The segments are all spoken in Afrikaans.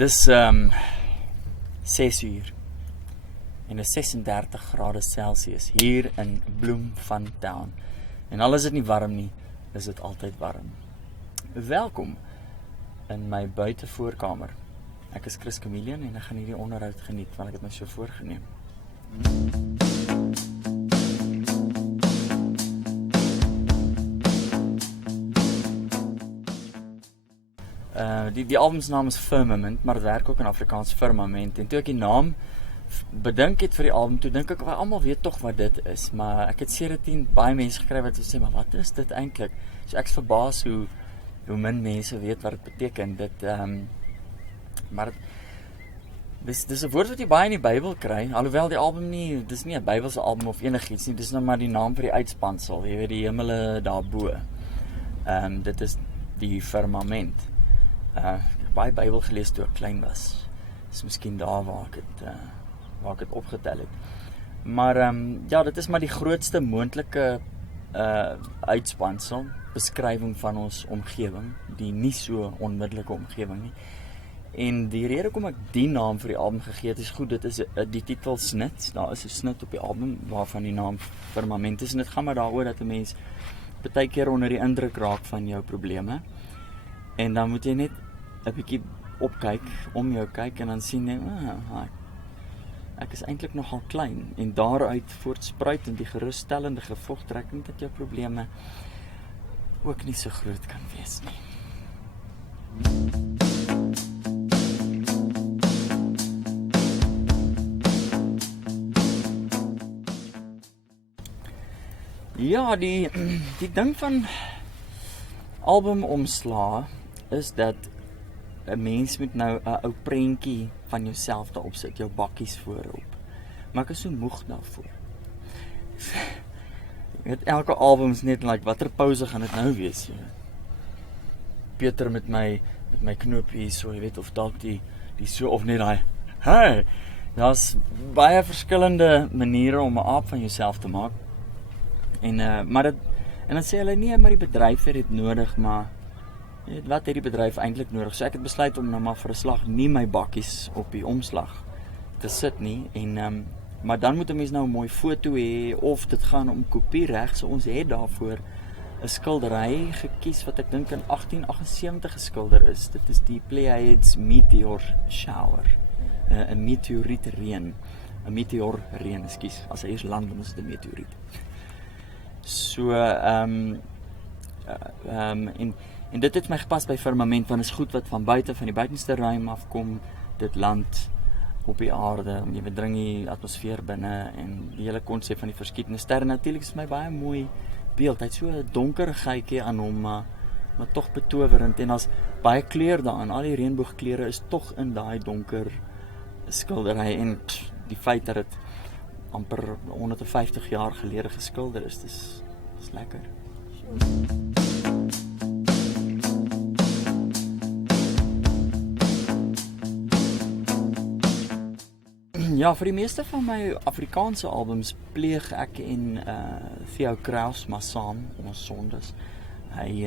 Dis 6 uur en is 36 grade Celsius hier in Bloemfontein. En al is dit nie warm nie, is dit altyd warm. Welkom in my buitevoorkamer. Ek is Chris Chameleon en ek gaan hierdie onderhoud geniet, want ek het my so voorgeneem. Die albumsnaam is Firmament, maar het werk ook in Afrikaans firmament. En toe ek die naam bedink het vir die album, toe dink ek, almal weet toch wat dit is, maar ek het sedert baie mense gekry wat sê, maar wat is dit eintlik? So ek is verbaas hoe min mense weet wat dit beteken. Maar dis 'n woord wat jy baie in die Bybel kry, alhoewel die album dis nie 'n Bybelse album of enigiets nie, dis nou maar die naam vir die uitspansel, jy weet, die hemele daarbo. Dit is die firmament. Ek het baie Bybel gelees toe ek klein was. Dis miskien daar waar ek het opgetel het. Maar ja, dit is maar die grootste moontlike uitspansel, beskrywing van ons omgewing, die nie so onmiddellike omgewing nie. En die rede hoekom ek die naam vir die album gegee het, is goed, dit is die titel snit. Daar is 'n snit op die album waarvan die naam Firmament is, en dit gaan maar daaroor dat 'n mens baie keer onder die indruk raak van jou probleme. En dan moet jy net 'n bietjie opkyk, om jou kyk en dan sien jy, ek is eintlik nogal klein, en daaruit voortspruitend die geruststellende gevolgtrekking dat jou probleme ook nie so groot kan wees nie. Ja, die ding van albumomslaa is dat 'n mens moet nou 'n ou prentjie van jouself daarop sit, jou bakkies voorop. Maar ek is so moeg daarvoor. Ek weet, elke album is net like, watter pause gaan dit nou wees? Jy? Peter met my knoopie so, jy weet, of dalk die so, of net daai, hey, daar's baie verskillende maniere om 'n aap van jouself te maak. En dan sê hulle, nee, maar die bedryf het dit nodig, maar wat het die bedryf eintlik nodig? So ek het besluit om nou maar vir 'n slag nie my bakkies op die omslag te sit nie, en maar dan moet 'n mens nou 'n mooi foto hê, of dit gaan om kopiereg, so ons het daarvoor 'n skildery gekies wat ek dink in 1878 geskilder is. Dit is die Pleiades Meteor Shower, 'n meteorietreën, 'n meteorreën, ekskuus, as hy eers land, dan is dit 'n meteoriet. So, en dit het my gepas by Firmament, want is goed wat van buite, van die buitenste ruim afkom, dit land op die aarde, jy dring die atmosfeer binne, en die hele konsep van die verskietende sterre, natuurlik is my baie mooi beeld, hy het so 'n donker gytjie aan hom, maar tog betowerend, en as baie kleur daarin, al die reënboogkleure is tog in daai donker skildery, en die feit dat dit amper 150 jaar gelede geskilder is, dis lekker. Ja, vir die meeste van my Afrikaanse albums pleeg ek en Theo Kraus maar saam ons sondes. Hy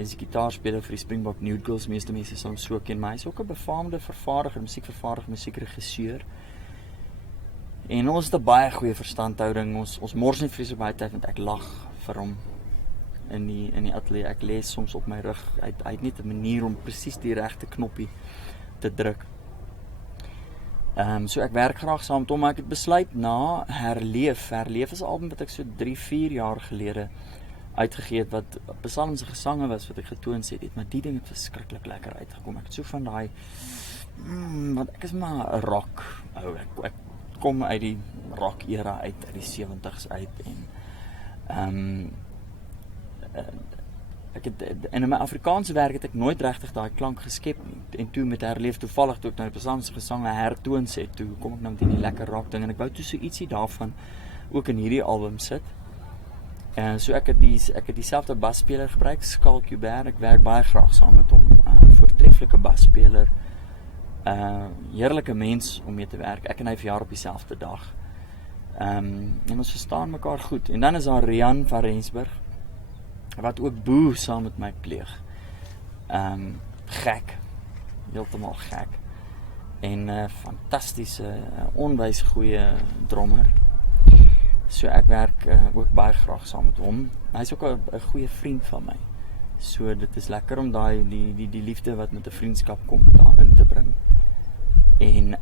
is die gitaarspeler vir die Springbok Nude Girls, meeste mense sal hom so ken, maar hy is ook 'n befaamde vervaardiger, musiekvervaardiger, musiekregisseur. En ons het 'n baie goeie verstandhouding, ons mors net vreeslik baie tyd, want ek lag vir hom in die ateljee. Ek lees soms op my rug, hy het net 'n manier om presies die regte knoppie te druk. So ek werk graag saam met hom, maar ek het besluit na Herleef is 'n album wat ek so 3-4 jaar gelede uitgegee het, wat psalmse gesange was, wat ek getoons het, maar die ding het verskriklik lekker uitgekom. Ek het so van daai, want ek is maar 'n rock ou, ek kom uit die rock era uit die 70s uit, en en in my Afrikaanse werk het ek nooit regtig daai klank geskep nie, en toe met Herleef toevallig, toe ek nou die psalmse gesange hertoons het, toe kom ek nou met die lekker rock ding, en ek wou toe so ietsie daarvan ook in hierdie album sit. En so ek het dieselfde basspeler gebruik, Skal Kubert, ek werk baie graag saam met hom, voortreffelike basspeler, heerlike mens om mee te werk, ek en hy verjaar op dieselfde dag, en ons verstaan mekaar goed. En dan is daar Rian van Rensburg, wat ook saam met my pleeg, gek, heeltemal gek, en fantastiese, onwys goeie drummer. So ek werk ook baie graag saam met hom. Hy's ook 'n goeie vriend van my. So dit is lekker om die liefde wat met 'n vriendskap kom daarin te bring. En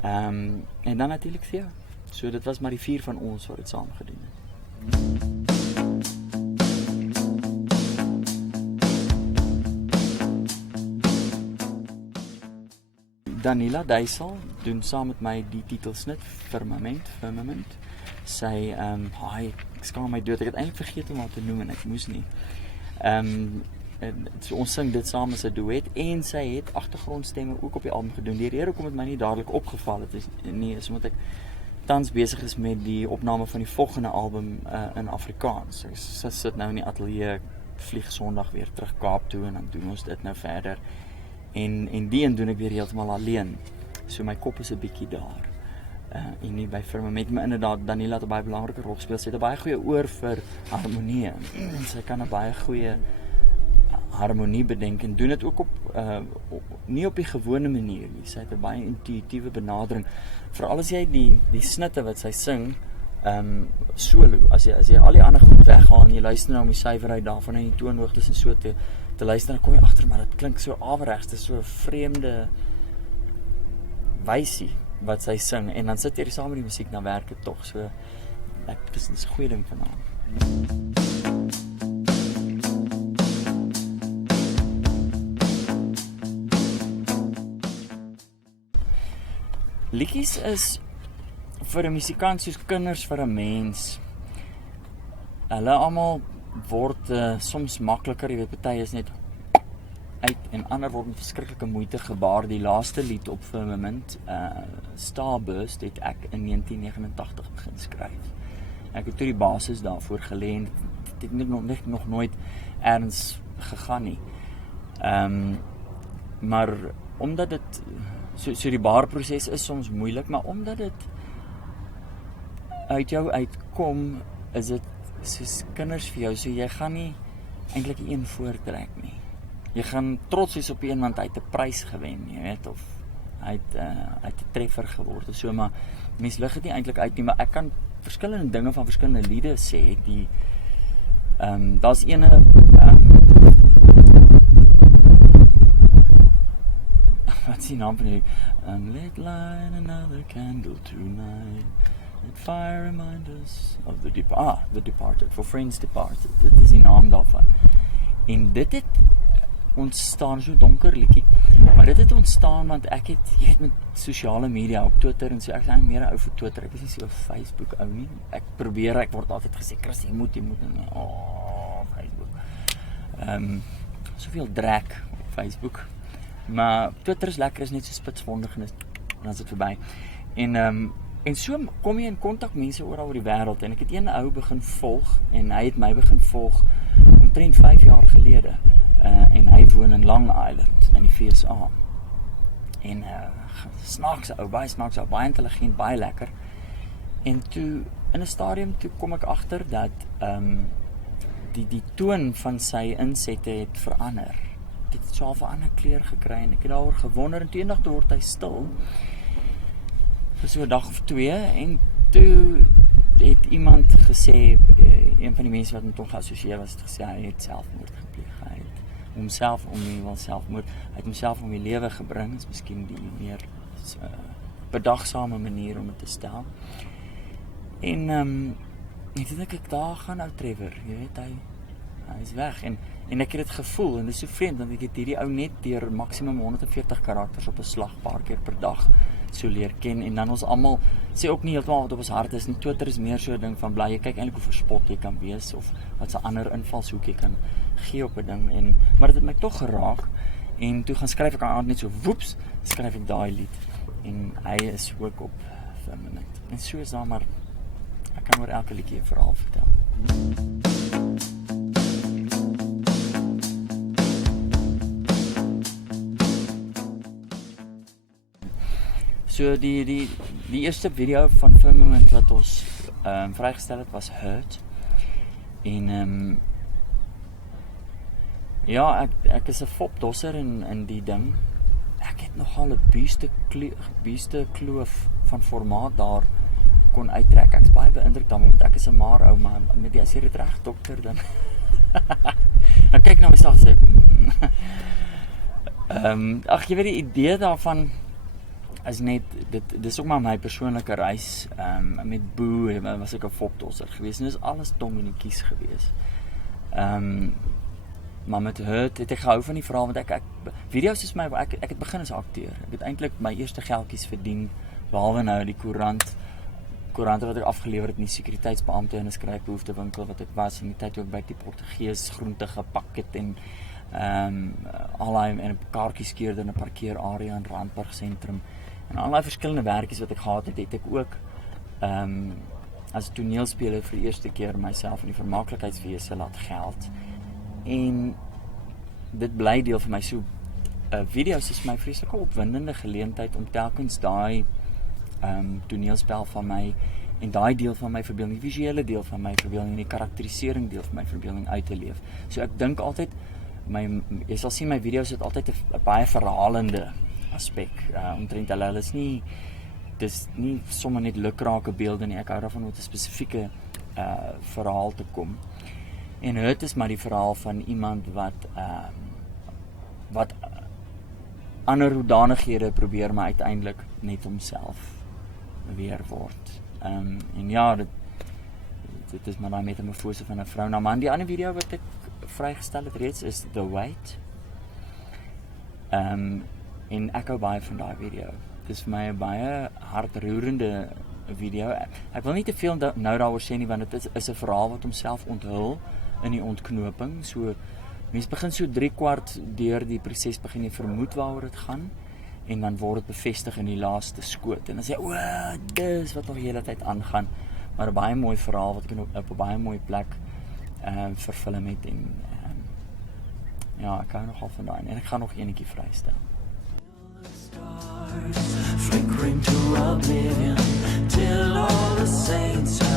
dan natuurlik vir jou. So dit was maar die 4 van ons wat dit saam gedoen het. Daniela Duisel doen saam met my die titelsnit Firmament. Sy ek skaam my dood. Ek het eintlik vergeet om haar te noem en ek moes nie. So ons sing dit saam as 'n duet en sy het agtergrondstemme ook op die album gedoen. Die rede hoekom dit my nie dadelik opgeval het is omdat ek tans besig is met die opname van die volgende album in Afrikaans. Sy sit nou in die ateljee, vlieg Sondag weer terug Kaap toe en dan doen ons dit nou verder. En die een doen ek weer heeltemal alleen. So my kop is 'n bietjie daar. En nie by Firmament, maar inderdaad Daniela het 'n baie belangrike rol gespeel. Sy het 'n baie goeie oor vir harmonie. Sy kan 'n baie goeie harmonie bedenk en doen dit ook nie op die gewone manier nie. Sy het 'n baie intuïtiewe benadering. Veral as jy die snitte wat sy sing, solo, as jy al die ander goed weghaal en jy luister nou om die suiwerheid daarvan en die toonhoogtes en so te luister, dan kom jy agter maar dit klink so averegs, dit is so 'n vreemde wysie wat sy sing en dan sit jy saam met die musiek, dan werk dit tog so. Dis 'n goeie ding van haar. Liedjies is vir 'n musikant soos kinders vir 'n mens. Hulle almal word soms makliker, jy weet, party is net uit en ander word met verskriklike moeite gebaar. Die laaste lied op Firmament, Starburst, het ek in 1989 begin skryf. Ek het toe die basis daarvoor gelê en dit het nog nooit ergens gegaan nie. Maar omdat dit so die baarproses is soms moeilik, maar omdat dit uit jou uitkom, is dit soos kinders vir jou, so jy gaan nie eintlik een voortrek nie. Jy gaan trots wees op een want hy het 'n prys gewen, jy weet, of hy het 'n treffer geword of so, maar mens lig dit nie eintlik uit nie, maar ek kan verskillende dinge van verskillende liede sê, daar's ene, wat is die naam van die, let light another candle tonight, let fire remind us of the departed, for friends departed, dit is die naam daarvan, en dit het ontstaan, so donker liedjie, maar dit het ontstaan want ek het, jy weet, met sosiale media op Twitter en so, ek is eintlik meer 'n ou vir Twitter, ek is nie so 'n Facebook ou nie, ek word altyd gesê, Chris, jy moet, en Facebook, soveel drek op Facebook, maar Twitter is lekker, is net so spitsvondig en dan is dit verby, en so kom jy in kontak mense oral oor die wêreld, en ek het een ou begin volg, en hy het my begin volg, omtrent 5 jaar gelede, en hy woon in Long Island, in die VSA, en snaakse ou, baie intelligent, baie lekker, en toe, in 'n stadium, toe kom ek agter dat, die toon van sy insette het verander, dit het so 'n ander kleur gekry, en ek het daaroor gewonder, en toe eendag word hy stil, vir so 'n dag of 2, en toe het iemand gesê, een van die mense wat met hom geassosieer was, het gesê, hy het selfmoord gepleeg, hy het homself om die lewe gebring, is miskien die meer bedagsame manier om het te stel, en toe dink ek, daar gaan ou Trevor, jy weet, hy is weg, en ek het dit gevoel, en dit is so vreemd, want ek het hierdie ou net deur maksimum 140 karakters op 'n slag, paar keer per dag, so leer ken, en dan ons almal, sê ook nie heeltemal wat op ons hart is, nie, Twitter is meer so 'n ding van, jy kyk eintlik hoe verspot jy kan wees, of wat se ander invalshoek jy kan gee op 'n ding, maar dit het my tog geraak, en toe gaan skryf ek aan net so, woeps, skryf ek daai lied, en hy is ook op Firmament, en so is daar maar, ek kan oor elke liedjie 'n verhaal vertel. So die eerste video van Firmament wat ons vrygestel het was Hurt, en ja, ek is 'n fopdosser in die ding. Ek het nogal 'n buiste kloof van formaat daar kon uittrek. Ek's baie beïndruk daarmee, want ek is 'n maar ou man. Met die as jy dit reg dokter dan. Dan kyk na myself en sê, ag jy weet die idee daarvan is net dis ook maar my persoonlike reis. Met Boo was ek 'n fopdosser geweest en dis alles Dominikies geweest. Maar met Hurt het ek gehou van die verhaal, want ek video's is my, ek het begin as akteur. Ek het eintlik my eerste geldjies verdien, behalwe nou die koerante wat ek afgelewer het in die sekuriteitsbeampte in 'n skryfbehoeftewinkel wat ek was in die tyd ook by die Portugees groente gepak het en en 'n kaartjies keerde in 'n parkeerarea in Randburg sentrum. En al die verskillende werkies wat ek gehad het, het ek ook as toneelspeler vir die eerste keer myself in die vermaaklikheidswese laat geld. En dit bly deel van my. So video's is my vreeslike opwindende geleentheid om telkens daai toneelspel van my en daai deel van my verbeelding, die visuele deel van my verbeelding en die karakterisering deel van my verbeelding uit te leef. So ek dink altyd jy sal sien my video's het altyd 'n baie verhalende aspek. Omtrent hulle is dis nie sommer net lukrake beelde nie. Ek hou daarvan om met 'n spesifieke verhaal te kom. En Hurt is maar die verhaal van iemand wat ander hoedanighede probeer, maar uiteindelik net homself weer word. En ja, dit is maar daai metamorfose van 'n vrou na man. Die ander video wat ek vrygestel het reeds is The Wait. En ek hou baie van daai video. Dit is vir my 'n baie hartroerende video. Ek wil nie te veel nou daaroor sê nie, want dit is 'n verhaal wat homself onthul in die ontknoping. So mens begin so 3/4 deur die proses begin jy vermoed waaroor dit gaan en dan word dit bevestig in die laaste skoot en dan sê dis wat nog die hele tyd aangaan. Maar 'n baie mooi verhaal wat ek op 'n baie mooi plek verfilm het en ja, ek hou nogal van daai en ek gaan nog eenetjie vrystel. Flickering to oblivion till all the saints